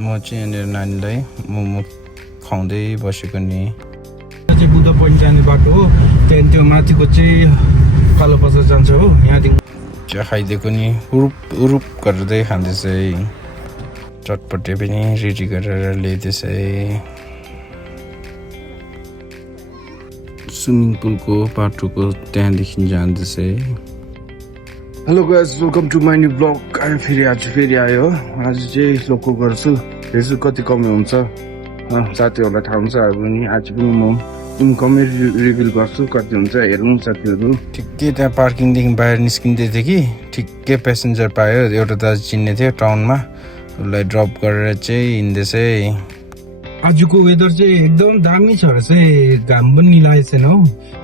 म चाहिँ यहाँनिर नानीलाई मोमो खुवाउँदै बसेको नि। चाहिँ बुद्ध पोइन्ट जाने बाटो हो, त्यहाँदेखि त्यो माथिको चाहिँ कालो बजार जान्छ हो। यहाँदेखि चिया खाइदिएको नि, उरुप उरुप गर्दै खाँदैछ है। चटपटे पनि रेडी गरेर ल्याइदिएछ है। स्विमिङ पुलको बाटोको त्यहाँदेखि जाँदैछ है। Hello guys, welcome to my new blog. आज फेरि आयो। आज चाहिँ लोको गर्छु, हेर्छु कति कमी हुन्छ। साथीहरूलाई थाहा हुन्छ अब नि। आज पनि म इन्कमै रिभिल गर्छु, कति हुन्छ हेरौँ साथीहरू। ठिक्कै त्यहाँ पार्किङदेखि बाहिर निस्किँदै थियो कि ठिक्कै प्यासेन्जर पायो। एउटा दाजु चिन्ने थियो टाउनमा, उसलाई ड्रप गरेर चाहिँ हिँड्दैछ है। आजको वेदर चाहिँ एकदम दामी छ रहेछ है। घाम पनि निलाएको छैन हो,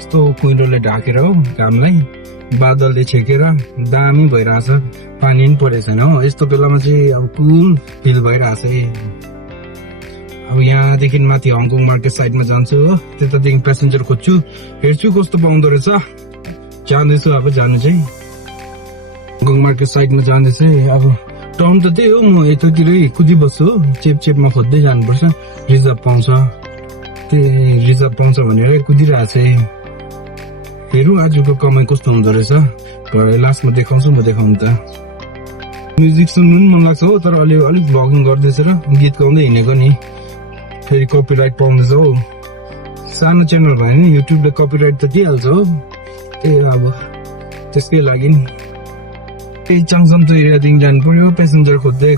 यस्तो कुइरोले ढाकेर हो, घामलाई बादलले छेकेर दामी भइरहेछ। पानी पनि परेको छैन हो। यस्तो बेलामा चाहिँ अब कुल फिल भइरहेछ है। अब यहाँदेखि माथि हङकङ मार्केट साइडमा जान्छु हो, त्यतादेखि प्यासेन्जर खोज्छु, हेर्छु कस्तो पाउँदो रहेछ। जाँदैछु अब, जानु चाहिँ हङकङ मार्केट साइडमा जाँदैछ है। अब टाउन त त्यही हो, म यतातिरै कुदिबस्छु हो, चेपमा खोज्दै जानुपर्छ। रिजर्भ पाउँछ, त्यही रिजर्भ पाउँछ भनेर कुदिरहेछ है। हेरौँ आजको कमाइ कस्तो हुँदो रहेछ। घरै लास्टमा देखाउँछु म, देखाउनु त। म्युजिक सुन्नु पनि मन लाग्छ हो, तर अलिक भ्लगिङ गर्दैछ र गीत गाउँदै हिँडेको नि। फेरि कपिराइट पाउँदैछ हो। सानो च्यानल भयो नि युट्युबले कपिराइट त दिइहाल्छ हो। त्यही अब त्यसकै लागि नि त्यही चाङसम्तो एरियादेखि जानु पर्यो। प्यासेन्जर खोज्दै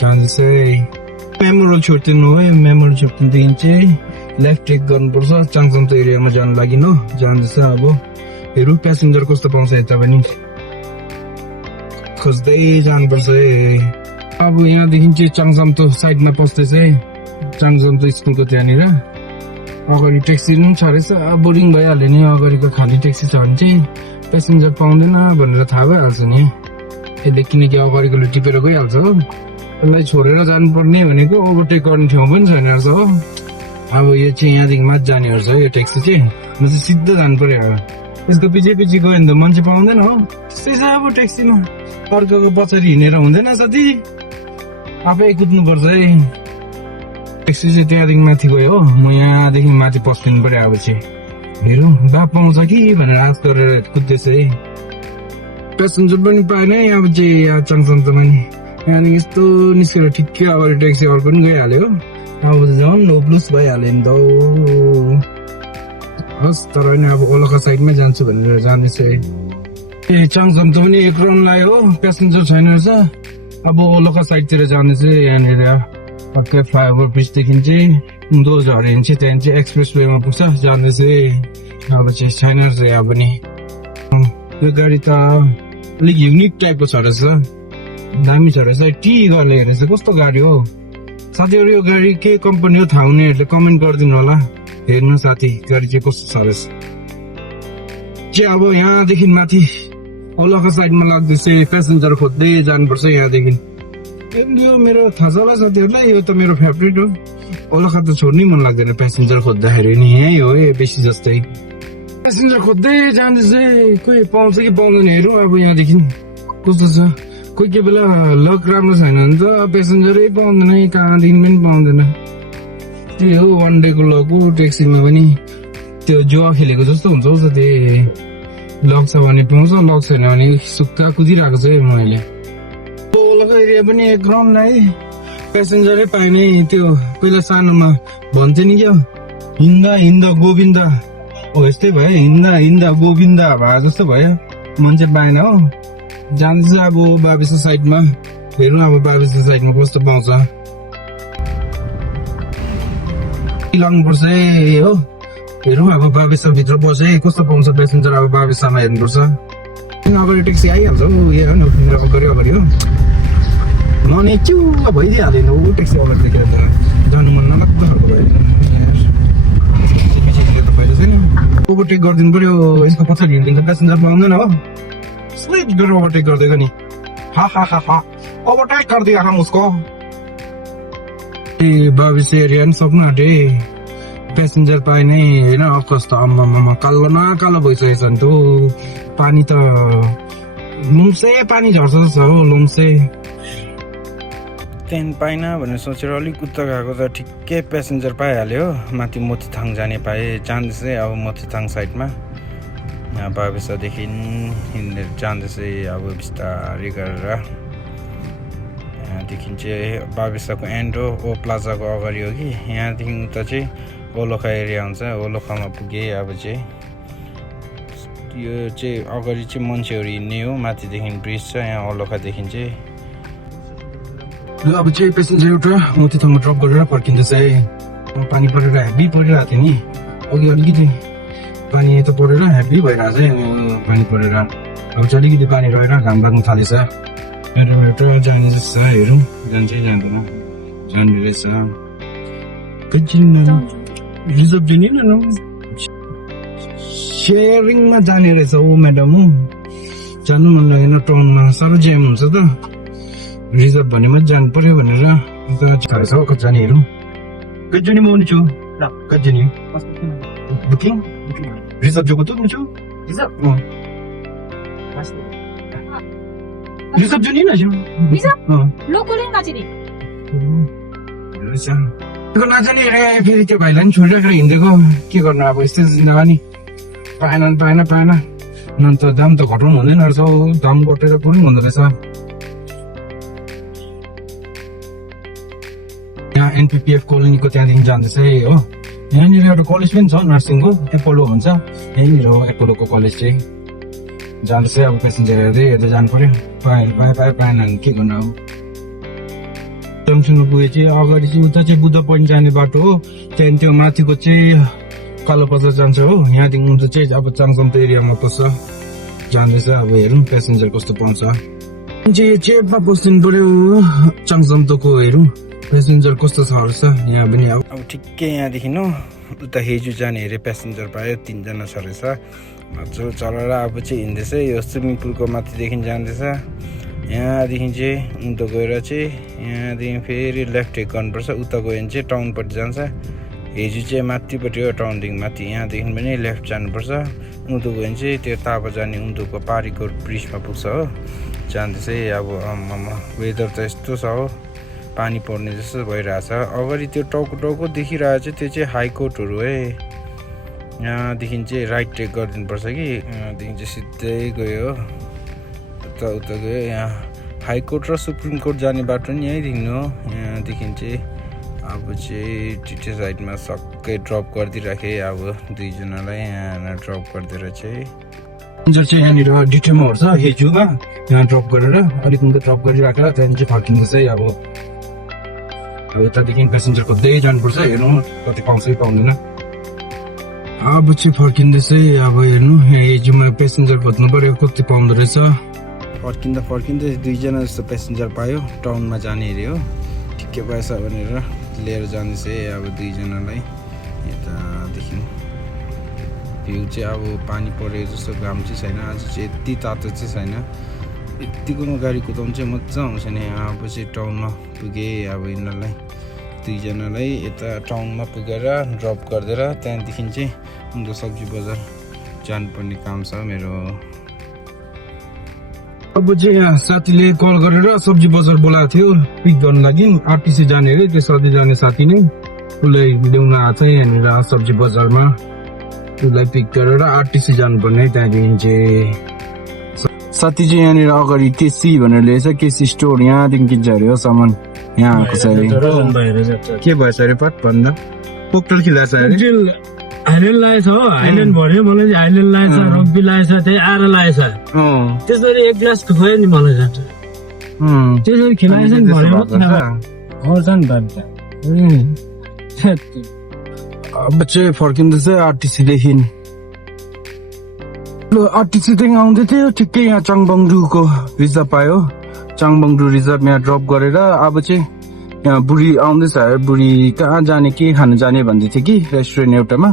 जाँदैछ है। मेमोरियल छोड्दिनु है। मेमोरियल छोड्दिनदेखि चाहिँ लेफ्ट टेक गर्नुपर्छ चाङसम्तो एरियामा जानु लागि हो। जाँदैछ अब, हेरौँ प्यासेन्जर कस्तो पाउँछ। यता पनि खोज्दै जानुपर्छ है। अब यहाँदेखि चाहिँ चाङसम्तो साइडमा पस्दैछ है। चाङसम्तो स्कुलको त्यहाँनिर अगाडि ट्याक्सी पनि छ रहेछ। बोरिङ भइहाल्यो नि, अगाडिको खाली ट्याक्सी छ भने चाहिँ प्यासेन्जर पाउँदैन भनेर थाहा भइहाल्छ नि। यसले किनकि अगाडिकोले टिपेर गइहाल्छ हो। यसलाई छोडेर जानुपर्ने भनेको ओभरटेक गर्ने ठाउँ पनि छैन रहेछ हो। अब यो चाहिँ यहाँदेखि माथि जाने रहेछ यो ट्याक्सी चाहिँ। म चाहिँ सिधा जानु पर्यो। यसको पछि गयो भने त मान्छे पाउँदैन हो। त्यस्तै छ अब ट्याक्सीमा, अर्कोको पछाडि हिँडेर हुँदैन साथी, आफै कुद्नुपर्छ है। ट्याक्सी चाहिँ त्यहाँदेखि माथि गयो हो, म यहाँदेखि माथि पस्किनु पर्यो। अब चाहिँ हेरौँ बा पाउँछ कि भनेर आश गरेर कुद्दैछ है। प्यासेन्जर पनि पाएन है। अब चाहिँ यहाँ चाङसम्तोमा नि यहाँदेखि यस्तो निस्केर ठिक्कै अगाडि ट्याक्सी अर्को पनि गइहाल्यो। अब झन् होप्लुस भइहाल्यो नि त हस्। तर नि अब ओलका साइडमै जान्छु भनेर जाँदैछ है। ए चाङसम्तो पनि एक राउन्ड लाग्यो हो, प्यासेन्जर छैन रहेछ। अब ओलका साइडतिर जाँदैछ यहाँनिर। पक्कै फ्लाइओभर ब्रिजदेखि चाहिँ दोज हऱ्यो भने चाहिँ त्यहाँदेखि चाहिँ एक्सप्रेस वेमा पुग्छ। जाँदैछ है। अब चाहिँ छैन रहेछ यहाँ पनि। यो गाडी त अलिक युनिक टाइपको छ रहेछ, दामी छ रहेछ। टी गरेर हेरेछ कस्तो गाडी हो। साथीहरू यो गाडी के कम्पनी हो थाहा हुनेहरूले कमेन्ट गरिदिनु होला। हेर्नु साथी गाडी चाहिँ कस्तो छ रहेछ चाहिँ। अब यहाँदेखि माथि ओलका साइडमा लाग्दैछ, प्यासेन्जर खोज्दै जानुपर्छ यहाँदेखि। यो मेरो थाहा छ होला साथीहरूलाई, यो त मेरो फेभरेट हो। ओलका त छोड्नै मन लाग्दैन प्यासेन्जर खोज्दाखेरि नि। यही हो बेसी जस्तै प्यासेन्जर खोज्दै जाँदैछ। कोही पाउँछ कि पाउँदैन हेरौँ अब यहाँदेखि कस्तो छ। कोही बेला लक राम्रो छैन भने त प्यासेन्जरै पाउँदैन, कहाँदेखि पनि पाउँदैन। त्यही हो वान डेको लक हो। ट्याक्सीमा पनि त्यो जुवा खेलेको जस्तो हुन्छ हौ साथी। लक छ भने पाउँछ, लक छैन भने सुक्खा कुदिरहेको छ है म अहिले। ओलका एरिया पनि एक राउन्ड है, प्यासेन्जरै पाएन। त्यो पहिला सानोमा भन्थ्यो नि क्या, हिँड्दा गोविन्दा हो, यस्तै भयो। हिँड्दा गोविन्दा भए जस्तो भयो, मान्छे पाएन हो। जान्छ अब बाबेसा साइडमा, हेरौँ अब बाबेसा साइडमा कस्तो पाउँछ। लाग्नुपर्छ है हो। हेरौँ अब बाबेसा भित्र पस्छ है कस्तो पाउँछ प्यासेन्जर। अब बाबेसामा हेर्नुपर्छ। अगाडि ट्याक्सी आइहाल्छ हो। यो अगाडि हो, मन च्यु भइदिइहाल्यो नि ऊ ट्याक्सी अगाडि देखेर त जानु मन नलाग्दो खालको भयो। ओभरटेक गरिदिनु पर्यो। यसको पछाडि हिँडिदिन्छ प्यासेन्जर पाउँदैन हो। स्लिप गरेर ओभरटेक गरिदिएको नि। ओभरटेक गरिदियो हम उसको। ए बाबिसे एरिया नि सक्नु आँटे, प्यासेन्जर पाएन होइन। कस्तो आम्मामा कालो न कालो भइसकेछ नि त। पानी त लुम्से पानी झर्छ जस्तो हो, लुम्से। त्यहाँदेखि पाइनँ भनेर सोचेर अलिक उता गएको त ठिक्कै प्यासेन्जर पाइहाल्यो माथि मोतीथाङ जाने पाएँ जाँदैछ अब मोतीथाङ साइडमा यहाँ बाबेसादेखि हिँडेर जाँदैछ अब बिस्तारै गरेर यहाँदेखि चाहिँ बाबेसाको एन्ड हो ओ प्लाजाको अगाडि हो कि यहाँदेखि उता चाहिँ ओलोखा एरिया हुन्छ ओलोखामा पुगेँ अब चाहिँ यो चाहिँ अगाडि चाहिँ मान्छेहरू हिँड्ने हो माथिदेखि ब्रिज छ यहाँ ओलोखादेखि चाहिँ अब चाहिँ पेसेन्जर एउटा मोतीथाङमा ड्रप गरेर फर्किँदैछ पानी परेर हेभी परिरहेको थियो नि अघि अलिकति पानी यता परेर हेभी भइरहेको छ पानी परेर अब चाहिँ अलिकति पानी रहेर घाम लाग्नु थालेछ एउटा जाने जस्तो छ हेरौँ जान्छ जाँदैन जाने रहेछ रिजर्भ दिने न सेयरिङमा जाने रहेछ ओ म्याडम जानु मन लागेन टाउनमा साह्रो ज्याम हुन्छ त रिजर्भ भने मात्रै जानु पर्यो भनेर थालेछ हो कति जाने हेरौँ कति जाने म आउने छु कति जाने बुकिङ रिजर्भ जोको त छु रिजर्भ जाने न नजाने फेरि त्यो भाइलाई पनि छोडिराखेर हिँडेको के गर्नु अब यस्तै जिन्दगी नि पाएन अन्त दाम त घटाउनु हुँदैन रहेछ दाम घटेर पुरै हुँदो रहेछ यहाँ एनपिपिएफ कोलोनीको त्यहाँदेखि जाँदैछ हो यहाँनिर एउटा कलेज पनि छ नर्सिङको एपोलो भन्छ यहीँनिर हो एपोलोको कलेज चाहिँ जाँदैछ अब पेसेन्जर हेर्दै जानु पर्यो पाएन के गर्नु अब जङ्सनमा पुगे चाहिँ अगाडि चाहिँ उता चाहिँ बुद्ध पोइन्ट जाने बाटो हो त्यहाँदेखि त्यो माथिको चाहिँ कालो बजार जान्छ हो यहाँदेखि उता चाहिँ अब चाङसम्म एरियामा पस्छ जाँदैछ अब हेरौँ पेसेन्जर कस्तो पाउँछ चाहिँ चेपमा पस्दिनु पर्यो चाङसम्मको हेरौँ पेसेन्जर कस्तो छ रहेछ यहाँ पनि अब ठिक्कै यहाँदेखि हो उता हेजु जाने हेरे पेसेन्जर पायो 3 जना छ रहेछ मजाले चलेर अब चाहिँ हिँड्दैछ यो स्विमिङ पुलको माथिदेखि जाँदैछ यहाँदेखि चाहिँ उता गएर चाहिँ यहाँदेखि फेरि लेफ्ट टेक गर्नुपर्छ उता गयो भने चाहिँ टाउनपट्टि जान्छ हेजु चाहिँ माथिपट्टि हो टाउनदेखि माथि यहाँदेखि पनि लेफ्ट जानुपर्छ उँधो गयो भने चाहिँ त्यो तापा जाने उँधोको पारीको ब्रिजमा पुग्छ हो जाँदैछ अब वेदर त यस्तो छ हो पानी पर्ने जस्तो भइरहेछ अगाडि त्यो टाउको देखिरहेको चाहिँ त्यो चाहिँ हाई कोर्टहरू है यहाँदेखि चाहिँ राइट टेक गरिदिनुपर्छ कि यहाँदेखि चाहिँ सिधै गयो उता गयो यहाँ हाई कोर्ट र सुप्रिम कोर्ट जाने बाटो नि यहीँदेखि हो यहाँदेखि चाहिँ अब चाहिँ टिटी साइडमा सबै ड्रप गरिदिइराखेँ अब 2 जनालाई यहाँ ड्रप गरिदिएर चाहिँ यहाँनिर डिटेमा पर्छ हेजुमा यहाँ ड्रप गरेर अलिक उता ड्रप गरिराखेर त्यहाँदेखि चाहिँ फर्किँदैछ अब यतादेखि पेसेन्जर खोज्दै जानुपर्छ हेर्नु कति पाउँछ कि पाउँदैन अब चाहिँ फर्किँदैछ अब हेर्नु हेजुमा पेसेन्जर खोज्नु पर्यो कति पाउँदो रहेछ फर्किँदै 2 जना जस्तो पेसेन्जर पायो टाउनमा जाने अरे हो ठिकै भएछ भनेर लिएर जाँदैछ अब 2 जनालाई यतादेखि भ्यू चाहिँ अब पानी परेको जस्तो घाम चाहिँ छैन आज चाहिँ यति तातो चाहिँ छैन यतिकोमा गाडी कुदाउनु चाहिँ मजा आउँछ नि अब चाहिँ टाउनमा पुगेँ अब यिनीहरूलाई 2 जनालाई यता टाउनमा पुगेर ड्रप गरिदिएर त्यहाँदेखि चाहिँ उनीहरू सब्जी बजार जानुपर्ने काम छ मेरो अब चाहिँ यहाँ साथीले कल गरेर सब्जी बजार बोलाएको थियो पिक गर्नु लागि आरटिसी जाने अरे त्यो सधैँ जाने साथी नै उसलाई ल्याउन आएको छ यहाँनिर सब्जी बजारमा उसलाई पिक गरेर आरटिसी जानुपर्ने त्यहाँदेखि चाहिँ साथी चाहिँ यहाँनिर अगाडि केसी भनेर ल्याएछ केसी स्टोर यहाँदेखि किन्छ अरे हो सामान यहाँ आएको छ अरे के भएछ अरे पट भन्दा पोक्टल खिलाएछ अरे हाइल्यान्ड लागेछ हो हाइल्यान्ड भन्यो मलाई हाइल्यान्ड लागेछ रग्बी लागेछ त्यही आएर लागेछ त्यसरी 1 ग्लास खुवायो नि मलाई त्यसरी खिलाएछ नि भन्यो अब चाहिँ फर्किँदैछ आरटिसीदेखि आरटिसीदेखि आउँदै थियो ठिकै यहाँ चाङबङडुको रिजर्भ पायो चाङबङडु रिजर्भ यहाँ ड्रप गरेर अब चाहिँ यहाँ बुढी आउँदैछ बुढी कहाँ जाने के खान जाने भन्दै थियो कि रेस्टुरेन्ट एउटामा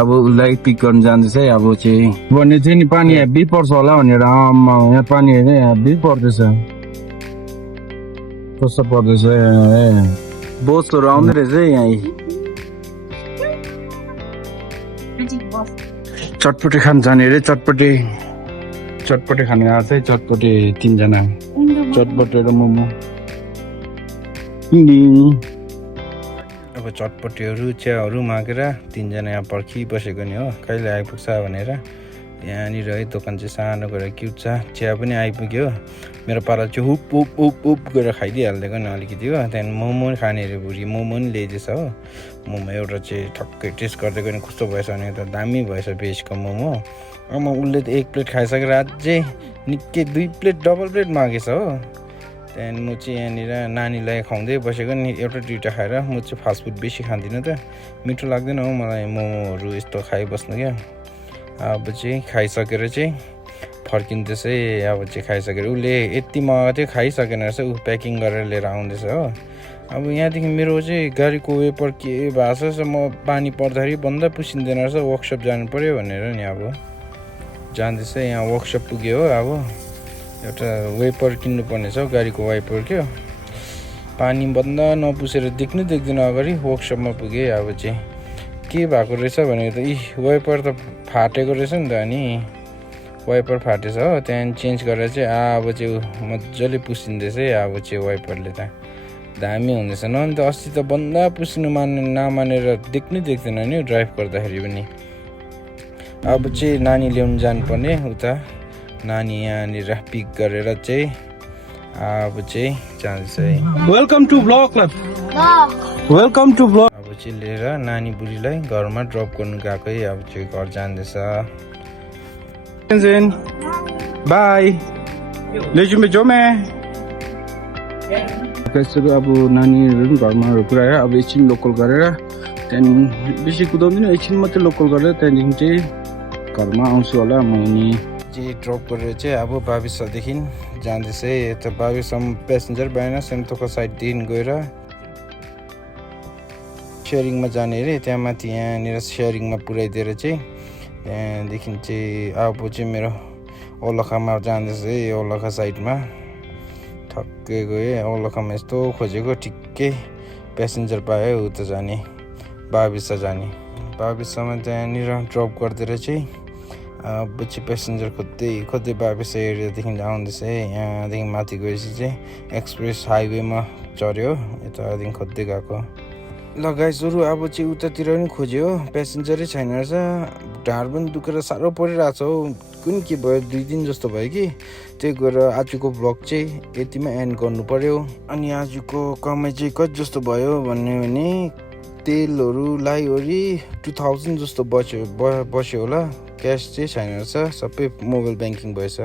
अब उसलाई पिक गर्न जाँदैछ अब चाहिँ भन्ने थियो नि पानी हेभी पर्छ होला भनेर यहाँ पानी हेभी पर्दैछ कस्तो पर्दैछ बोसहरू आउँदै रहेछ यहाँ चटपटे खान जाने अरे चटपटे खान आएको छ चटपटे 3 जना चटपटे र मोमो अब चटपटीहरू चियाहरू मागेर तिनजना यहाँ पर्खिबसेको नि हो कहिले आइपुग्छ भनेर। यहाँनिर है दोकान चाहिँ सानो गरेर क्युट छ। चिया पनि आइपुग्यो। मेरो पारा चाहिँ हुप हुप हुप हुप गरेर खाइदिइहालिदिएको नि अलिकति हो। त्यहाँदेखि मोमो खाने अरे बुढी मोमो पनि ल्याइदिएछ हो। मोमो एउटा चाहिँ ठक्कै टेस्ट गर्दै गयो नि कस्तो भएछ भने त दामी भएछ भेजको मोमो। उसले त 1 प्लेट खाइसकेर अझै निकै 2 प्लेट डबल प्लेट मागेछ हो। त्यहाँदेखि म चाहिँ यहाँनिर नानीलाई खुवाउँदै बसेको नि एउटा दुइटा खाएर। म चाहिँ फास्टफुड बेसी खाँदिनँ त मिठो लाग्दैन हो मलाई मोमोहरू यस्तो खाइबस्नु क्या। अब चाहिँ खाइसकेर चाहिँ फर्किँदैछ है। अब चाहिँ खाइसकेर उसले यति मगाएको थियो खाइसकेन रहेछ। ऊ प्याकिङ गरेर लिएर आउँदैछ हो। अब यहाँदेखि मेरो चाहिँ गाडीको वेपर के भएको छ म पानी पर्दाखेरि बन्द पुसिँदैन रहेछ। वर्कसप जानु पऱ्यो भनेर नि अब जाँदैछ। यहाँ वर्कसप पुग्यो हो। अब एउटा वेपर किन्नुपर्ने छ गाडीको वाइपर क्या। पानी बन्द नपुसेर देख्दैन अगाडि वर्कसपमा पुगेँ। अब चाहिँ के भएको रहेछ भनेको त वाइपर त फाटेको रहेछ नि त। अनि वाइपर फाटेछ हो। त्यहाँदेखि चेन्ज गरेर चाहिँ अब चाहिँ मजाले पुसिँदैछ है। अब चाहिँ वाइपरले त दामी हुँदैछ न। अन्त अस्ति त बन्द पुस्नु नमानेर देख्दैन नि ड्राइभ गर्दाखेरि पनि। अब चाहिँ नानी ल्याउनु जानुपर्ने उता। नानी यहाँनिर पिक गरेर चाहिँ अब चाहिँ जान्छ है। Welcome to blog club. Welcome to blog. अब चाहिँ लिएर नानी बुढीलाई घरमा ड्रप गर्नु गएको है। अब चाहिँ घर जाँदैछ। बाई लेजुमे जोमे। अब नानीहरू पनि घरमा पुऱ्याएर अब एकछिन लोकल गरेर त्यहाँदेखि बेसी कुदाउँदिनँ एकछिन मात्रै लोकल गरेर त्यहाँदेखि चाहिँ घरमा आउँछु होला म। नि चाहिँ ड्रप गरेर चाहिँ अब बाबिसदेखि जाँदैछ है। यता बाबिसम्म प्यासेन्जर भएन सेमथोको साइडदेखि गएर सेयरिङमा जाने अरे। त्यहाँ माथि यहाँनिर सेयरिङमा पुऱ्याइदिएर चाहिँ त्यहाँदेखि चाहिँ अब चाहिँ मेरो औलखामा जाँदैछ है। औलखा साइडमा ठक्कै गएँ। औलखामा यस्तो खोजेको ठिक्कै प्यासेन्जर पाएँ उता जाने बाबिसा जाने। बाबिसामा त्यहाँनिर ड्रप गरिदिएर चाहिँ अब चाहिँ प्यासेन्जर खोज्दै बाबिसा एरियादेखि आउँदैछ है। यहाँदेखि माथि गएपछि चाहिँ एक्सप्रेस हाइवेमा चढ्यो। यतादेखि खोज्दै गएको। ल गाइसहरू अब चाहिँ उतातिर पनि खोज्यो प्यासेन्जरै छैन रहेछ। ढाड पनि दुखेर साह्रो परिरहेको छ हौ। कुन के भयो 2 दिन जस्तो भयो कि। त्यही गरेर आजको ब्लग चाहिँ यतिमा एन्ड गर्नु पर्यो। अनि आजको कमाइ चाहिँ कति जस्तो भयो भन्यो भने तेलहरू लाइवरी 2000 जस्तो बस्यो होला। क्यास चाहिँ छैन रहेछ सबै मोबाइल ब्याङ्किङ भएछ।